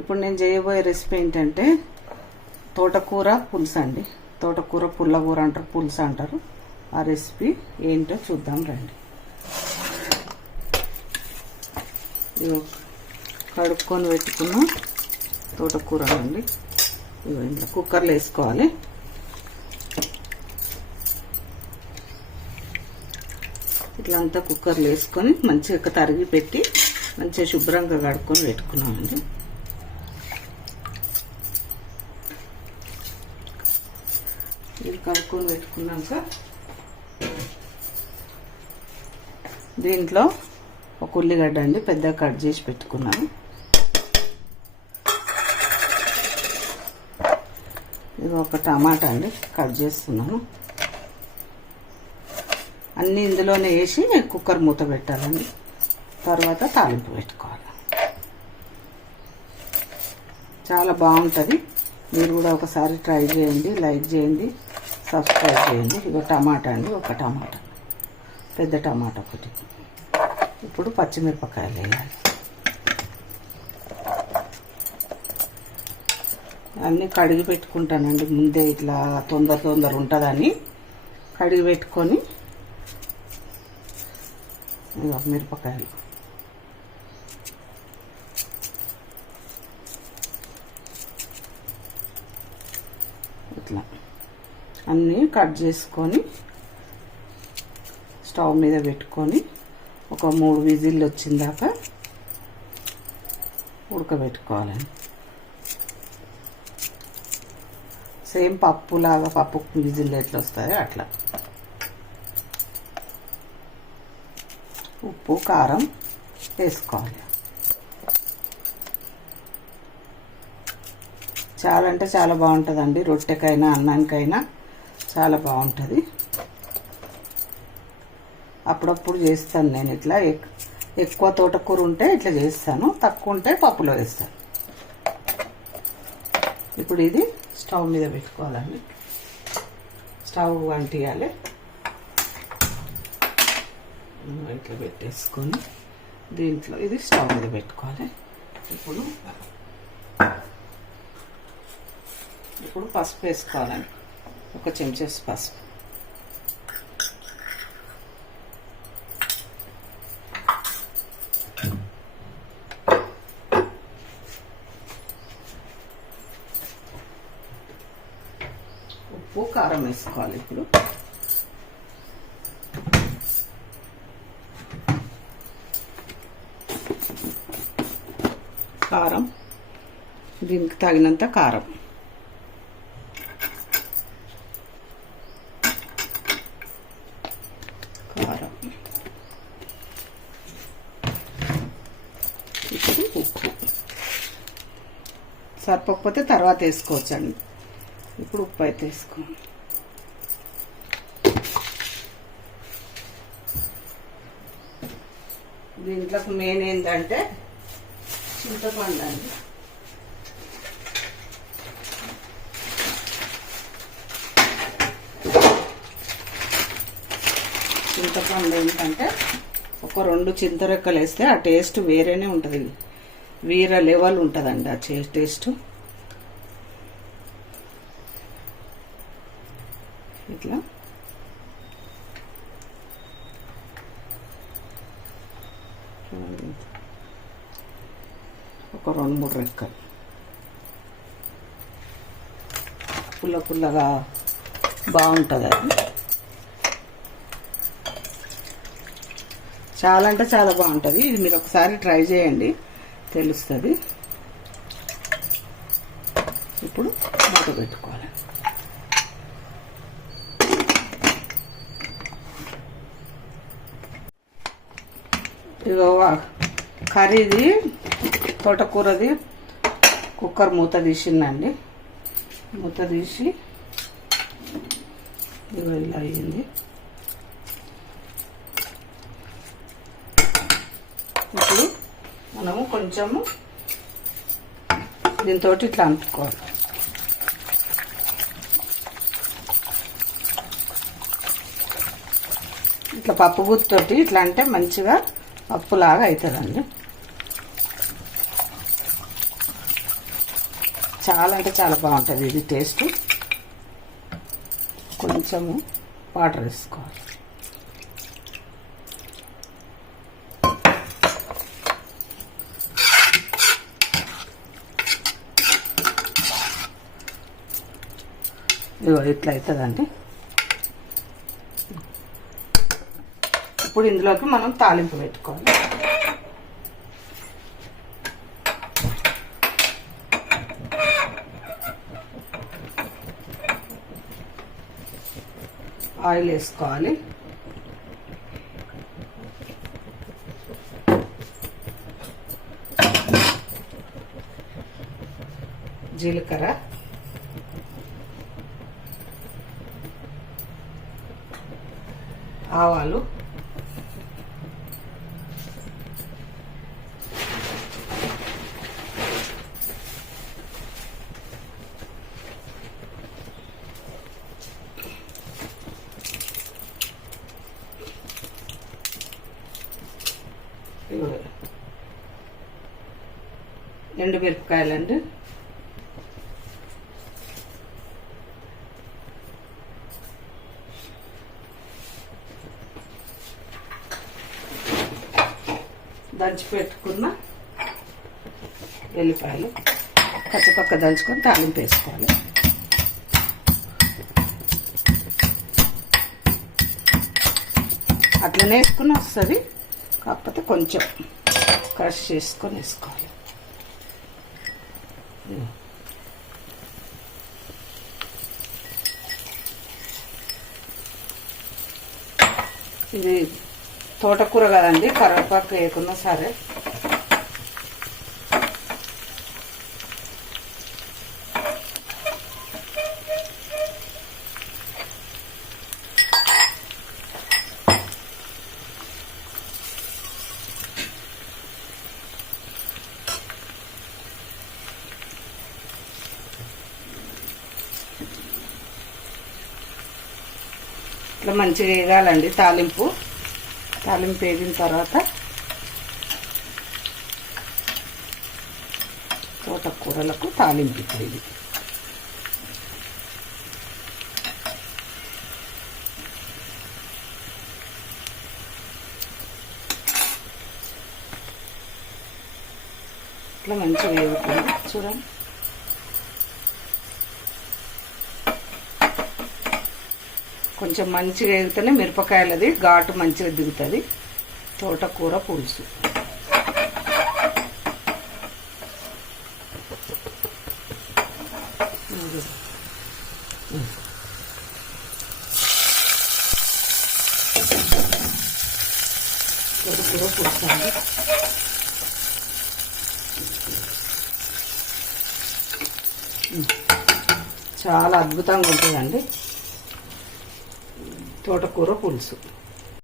ఇప్పుడు నేను చేయబోయే రెసిపీ ఏంటంటే తోటకూర పులుసు అండి. తోటకూర పుల్లకూర అంటారు, పులుసు అంటారు. ఆ రెసిపీ ఏంటో చూద్దాం రండి. ఇవి కడుక్కొని పెట్టుకున్న తోటకూర అండి. ఇవి ఇంట్లో కుక్కర్లో వేసుకోవాలి. ఇట్లా అంతా కుక్కర్లో వేసుకొని మంచిగా తరిగి పెట్టి మంచిగా శుభ్రంగా కడుక్కొని పెట్టుకున్నామండి. ఇది కడుక్కొని పెట్టుకున్నాక దీంట్లో ఒక ఉల్లిగడ్డ అండి పెద్దగా కట్ చేసి పెట్టుకున్నాను. ఇది ఒక టమాటా అండి కట్ చేస్తున్నాను. అన్నీ ఇందులోనే వేసి కుక్కర్ మూత పెట్టాలండి. తర్వాత తాలింపు పెట్టుకోవాలి. చాలా బాగుంటుంది. మీరు కూడా ఒకసారి ట్రై చేయండి, లైక్ చేయండి, సబ్స్క్రైబ్ చేయండి. ఇగో టమాటా అండి, ఒక టమాటా, పెద్ద టమాటా ఒకటి. ఇప్పుడు పచ్చిమిరపకాయలు వేయాలి. అన్నీ కడిగి పెట్టుకుంటానండి ముందే, ఇట్లా తొందర ఉంటుందని కడిగి పెట్టుకొని మిరపకాయలు ఇట్లా అన్నీ కట్ చేసుకొని స్టవ్ మీద పెట్టుకొని ఒక 3 విజిల్లు వచ్చిందాక ఉడకబెట్టుకోవాలండి. సేమ్ పప్పులాగా, పప్పు విజిల్లు ఎట్లా వస్తాయో అట్లా. ఉప్పు కారం వేసుకోవాలి. చాలా అంటే చాలా బాగుంటుందండి. రొట్టెకైనా అన్నానికైనా చాలా బాగుంటుంది. అప్పుడప్పుడు చేస్తాను నేను ఇట్లా. ఎక్కువ తోటకూర ఉంటే ఇట్లా చేస్తాను, తక్కువ ఉంటే పప్పులో వేస్తాను. ఇప్పుడు ఇది స్టవ్ మీద పెట్టుకోవాలండి. స్టవ్ అంటియాలి. ఇట్లా పెట్టేసుకొని దీంట్లో ఇది స్టవ్ మీద పెట్టుకోవాలి. ఇప్పుడు పసుపు వేసుకోవాలండి. ఒక చెంచా పసుపు, ఉప్పు కారం వేసుకోవాలి. ఇప్పుడు కారం, దీనికి తగినంత కారం, ఇప్పుడు ఉప్పు. సరిపోకపోతే తర్వాత వేసుకోవచ్చండి. ఇప్పుడు ఉప్పు అయితే వేసుకోండి. దీంట్లోకి మెయిన్ ఏంటంటే చింతపండు అండి. చింతపండు ఏంటంటే ఒక 2 చింతరెక్కలు వేస్తే ఆ టేస్ట్ వేరేనే ఉంటుంది. వేరే లెవెల్ ఉంటుందండి ఆ టేస్ట్. ఇట్లా ఒక 2-3 రెక్కలు పుల్లగా బాగుంటుంది. అది చాలా అంటే చాలా బాగుంటుంది. ఇది మీరు ఒకసారి ట్రై చేయండి, తెలుస్తుంది. ఇప్పుడు మూత పెట్టుకోవాలి. ఇగో కర్రీది తోటకూరది కుక్కర్ మూత తీసిందండి. మూత తీసి ఇగో ఇలా అయ్యింది. ఇప్పుడు మనము కొంచెము దీంతో ఇట్లా అంటుకోవాలి. ఇట్లా పప్పు గుత్తోటి ఇట్లా అంటే మంచిగా పప్పులాగా అవుతుందండి. చాలా అంటే చాలా బాగుంటుంది ఇది టేస్ట్. కొంచెము వాటర్ వేసుకోవాలి. ఇట్లా అవుతుందండి. ఇప్పుడు ఇందులోకి మనం తాలింపు పెట్టుకోవాలి. ఆయిల్ వేసుకోవాలి. జీలకర్ర, ఆవాలు, ఎండుమిరపకాయలండి, దంచి పెట్టుకున్న ఎల్లిపాయలు పచ్చపక్క దంచుకొని తాలింపు వేసుకోవాలి. అట్లనే వేసుకుని వస్తుంది, కాకపోతే కొంచెం క్రష్ చేసుకొని వేసుకోవాలి. ఇది తోటకూర కదండి, కరివేపాకు వేయకున్నా సరే. ఇట్లా మంచిగా వేగాలండి తాలింపు. తాలింపు వేగిన తర్వాత తోటకూరలకు తాలింపు ఇప్పుడు ఇది. ఇట్లా మంచిగా వేగుతుంది చూడండి. కొంచెం మంచిగా వేగితేనే మిరపకాయలది ఘాటు మంచిగా దిగుతుంది. తోటకూర పులుసు తోటకూర పులుసు అండి. చాలా అద్భుతంగా ఉంటుందండి తోటకూర పులుసు.